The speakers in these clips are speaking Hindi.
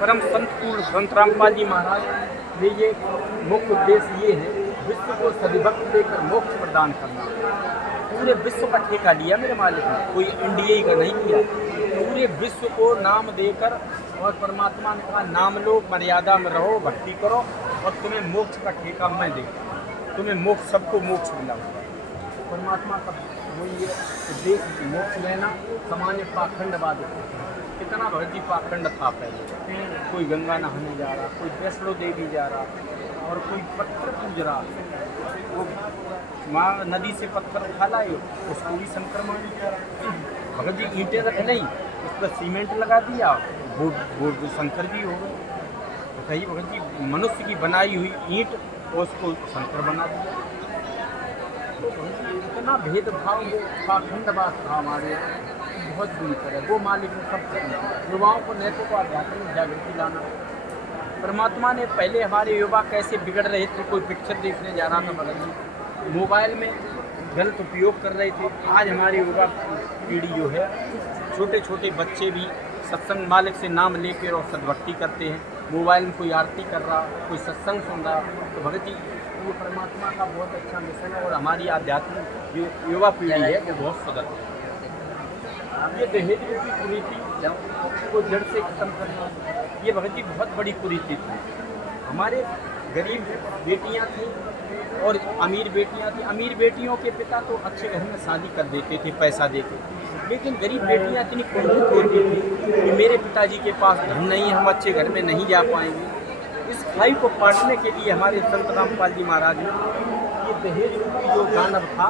परम संत पूर्ण संत रामपाल जी महाराज ने ये मुख्य उद्देश्य ये है, विश्व को सद्भक्त देकर मोक्ष प्रदान करना। पूरे विश्व का ठेका लिया मेरे मालिक ने, कोई इंडिया ही का नहीं किया। पूरे विश्व को नाम देकर और परमात्मा ने कहा नाम लो, मर्यादा में रहो, भक्ति करो और तुम्हें मोक्ष का ठेका मैं देगा, तुम्हें मोक्ष, सबको मोक्ष मिला। परमात्मा का वही है उद्देश्य, मोक्ष लेना। सामान्य पाखंडवाद, कितना भगत जी पाखंड था पहले। कोई गंगा नहाने जा रहा, कोई वैष्णो देवी जा रहा और कोई पत्थर पूज रहा, वो वहाँ नदी से पत्थर उठा लाए, उसको भी संक्रमण। भगत जी ईंटें रख नहीं, उस पर सीमेंट लगा दिया, वो शंकर जी हो गए। बताइए भगत जी, मनुष्य की बनाई हुई ईंट और उसको शंकर बना दिया। तो इतना भेदभाव, वो पाखंडवाद था हमारे यहाँ, बहुत बुरी तरह। वो मालिक ने सब किया, युवाओं को नैतिक और आध्यात्मिक जागृति लाना। परमात्मा ने पहले हमारे युवा कैसे बिगड़ रहे थे, कोई पिक्चर देखने जा रहा था भगत जी, मोबाइल में गलत उपयोग कर रहे थे। आज हमारी युवा पीढ़ी जो है, छोटे छोटे बच्चे भी सत्संग मालिक से नाम लेकर और सद्भक्ति करते हैं। मोबाइल में कोई आरती कर रहा, कोई सत्संग सुन रहा, तो भगत जी वो परमात्मा का बहुत अच्छा मिशन है। और हमारी आध्यात्मिक जो युवा पीढ़ी है वो बहुत सुधर है। ये दहेज की कुरीति को जड़ से खत्म करना, ये भगत जी बहुत बड़ी कुरीति थी। हमारे गरीब बेटियां थीं और अमीर बेटियां थीं। अमीर बेटियों के पिता तो अच्छे घर में शादी कर देते थे, पैसा देते, लेकिन गरीब बेटियां इतनी कुंठित होती थी कि मेरे पिताजी के पास धन नहीं है, हम अच्छे घर में नहीं जा पाएंगे। इस खाई को पाटने के लिए हमारे संत रामपाल जी महाराज ने ये दहेज रूपी जो दानव था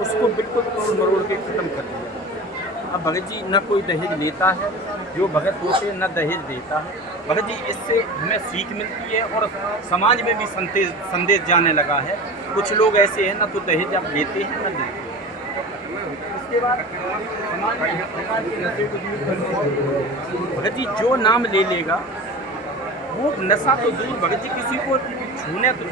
उसको बिल्कुल तोड़ मरोड़ के ख़त्म कर दिया। अब भगत जी न कोई दहेज लेता है, जो भगत होते न दहेज देता है। भगत जी इससे हमें सीख मिलती है और समाज में भी संदेश जाने लगा है। कुछ लोग ऐसे हैं, न तो दहेज आप लेते हैं न देते हैं। उसके बाद समाज में भगत जी जो नाम ले लेगा वो नशा तो दूर, भगत जी किसी को छूने तो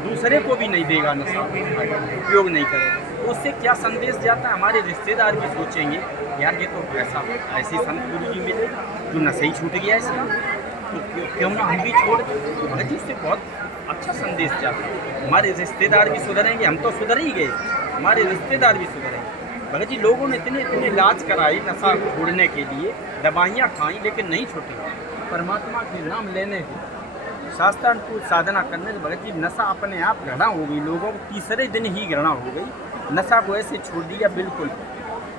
दूसरे को भी नहीं देगा, नशा उपयोग नहीं करेगा। तो उससे क्या संदेश जाता है, हमारे रिश्तेदार भी सोचेंगे यार ये तो ऐसे संत गुरु जी मिले जो नशा ही छूट गया इसका, तो क्यों ना हम भी छोड़ दें। तो भगत जी उससे बहुत अच्छा संदेश जाता है। हमारे रिश्तेदार भी सुधरेंगे, हम तो सुधर ही गए, हमारे रिश्तेदार भी सुधरेंगे। भगत जी लोगों ने इतने इलाज कराए नशा छोड़ने के लिए, दवाइयाँ खाई लेकिन नहीं छूटी। परमात्मा के नाम लेने की शास्त्रानुकूल साधना करने से भगत जी नशा अपने आप घृणा हो गई, लोगों को तीसरे दिन ही घृणा हो गई, नशा को ऐसे छोड़ दिया बिल्कुल।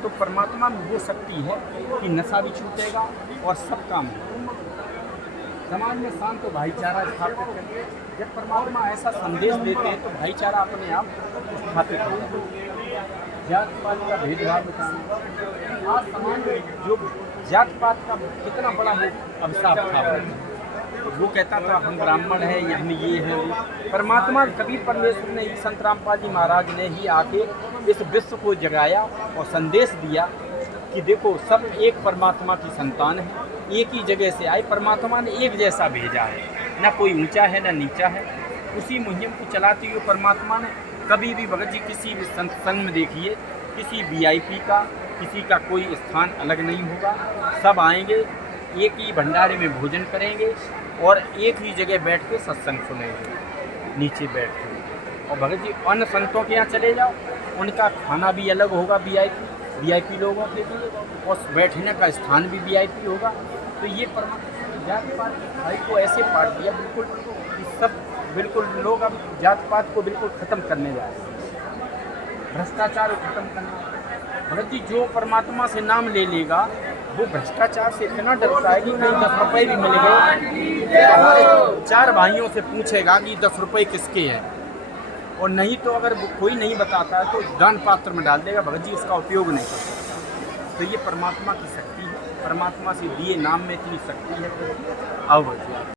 तो परमात्मा में वो शक्ति है कि नशा भी छूटेगा और सब काम होगा। समाज में शांत और भाईचारा स्थापित करके जब परमात्मा ऐसा संदेश देते हैं तो भाईचारा अपने आप स्थापित होता है। जात पात का भेदभाव बताना, आज समाज में जो जात पात का कितना बड़ा अभिशाप था, वो कहता था हम ब्राह्मण हैं या हम ये हैं। परमात्मा कबीर परमेश्वर ने ही, संत रामपाल जी महाराज ने ही आके इस विश्व को जगाया और संदेश दिया कि देखो सब एक परमात्मा की संतान है, एक ही जगह से आए। परमात्मा ने एक जैसा भेजा है, ना कोई ऊंचा है ना नीचा है। उसी मुहिम को चलाते हुए परमात्मा ने कभी भी भगत जी किसी भी संग में देखिए, किसी वीआईपी का, किसी का कोई स्थान अलग नहीं होगा। सब आएंगे, एक ही भंडारे में भोजन करेंगे और एक ही जगह बैठ के सत्संग सुनेंगे, नीचे बैठ के। और भगत जी अन्य संतों के यहाँ चले जाओ, उनका खाना भी अलग होगा वीआईपी लोगों के लिए, और बैठने का स्थान भी वीआईपी होगा। तो ये परमात्मा जात पात भाई को ऐसे पाट दिया बिल्कुल कि सब बिल्कुल लोग अब जात पात को बिल्कुल ख़त्म करने जा रहे हैं, भ्रष्टाचार को ख़त्म करना। भगत जी जो परमात्मा से नाम ले लेगा वो भ्रष्टाचार से इतना डरता है कि कहीं 10 रुपये भी मिल गए हमारे 4 भाइयों से पूछेगा कि 10 रुपये किसके हैं, और नहीं तो अगर कोई नहीं बताता है तो दान पात्र में डाल देगा। भगत जी उसका उपयोग नहीं कर सकता। तो ये परमात्मा की शक्ति है, परमात्मा से दिए नाम में इतनी शक्ति है। आओ भगत जी।